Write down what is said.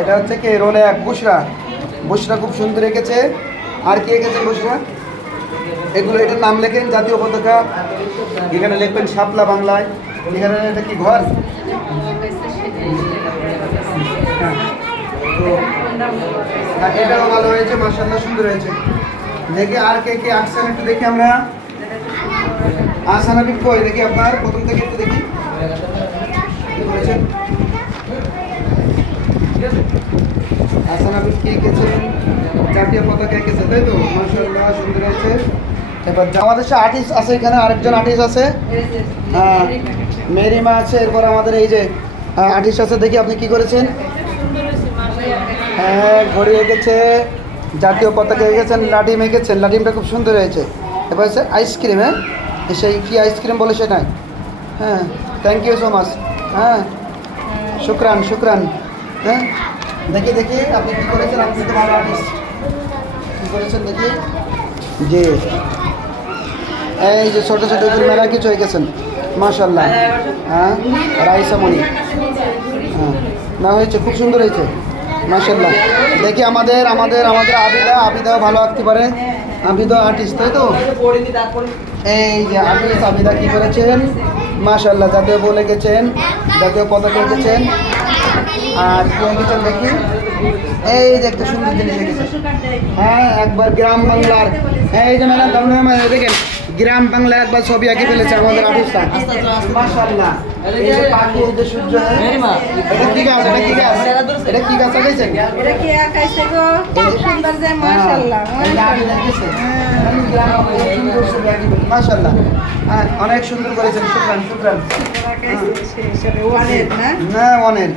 এটা হচ্ছে কি রোলে এক বুশরা। বুশরা খুব সুন্দর এঁকেছে। আর কি এঁকেছে বুশরা? এগুলো এটার নাম লেখেন জাতীয় পতাকা। এখানে লিখবেন শাপলা বাংলায়। এখানে এটা কি ঘর? এটাও ভালো হয়েছে, মাশাআল্লাহ সুন্দর হয়েছে। দেখি আর কে কে আঁকছেন একটু দেখি আমরা। আসানাবি কই দেখি আপনার প্রথম থেকে একটু দেখি কি করেছেন। আসানাবি কি এঁকেছেন? জাতীয় পতাকা এঁকেছে তাই তো, মাশাআল্লাহ সুন্দর হয়েছে। এবার আমাদের সাথে আর্টিস্ট আছে, এখানে আরেকজন আর্টিস্ট আছে, হ্যাঁ মেরিমা আছে। এরপর আমাদের এই যে আর্টিস্ট আছে, দেখি আপনি কি করেছেন। হ্যাঁ ঘড়ি এঁকেছে, জাতীয় পতাকা এঁকেছেন, লাডিম এঁকেছেন। লাডিমটা খুব সুন্দর হয়েছে। এবার হচ্ছে আইসক্রিম, হ্যাঁ সেই কি আইসক্রিম বলে সেটাই। হ্যাঁ থ্যাংক ইউ সো মাচ। হ্যাঁ শুক্রান শুক্রান। হ্যাঁ দেখি দেখি আপনি কী করেছেন। আপনি তো ভালো আর্টিস্ট, কী করেছেন দেখি। জি এই যে ছোটো ছোটো মেলা কিছু এঁকেছেন, মাশাআল্লাহ। হ্যাঁ রাইসামণি, হ্যাঁ না হয়েছে, খুব সুন্দর হয়েছে, মাশাআল্লাহ। দেখি আমাদের আমাদের আমাদের আবিদাও ভালো আঁকতে পারে। আবিদা আর্টিস্ট তাই তো। এই যে আর্টিস্ট আবিদা কী করেছেন, মাশাআল্লাহ। জাতীয় বল এঁকেছেন, জাতীয় পতাকা এঁকেছেন। আর কি এঁকেছেন দেখি। এই যে একটা সুন্দর জিনিস এঁকেছেন, হ্যাঁ একবার গ্রাম বাংলার। এই যে ম্যাডাম দেখেন গ্রাম বাংলা একবার ছবি আঁকে ফেলেছে আমাদের আর্টিস্টটা, মাশাআল্লাহ। এই যে পাখি, এই যে সূর্য, এটা কি গাছ? এটা কি গাছ? এটা কি গাছ আঁকেছেন? এটা কি আঁকাইছে গো? খুব সুন্দর যে, মাশাআল্লাহ মাশাআল্লাহ। হ্যাঁ অনেক সুন্দর করেছেন, শুকরান শুকরান। ওয়ানের না না ওয়ানের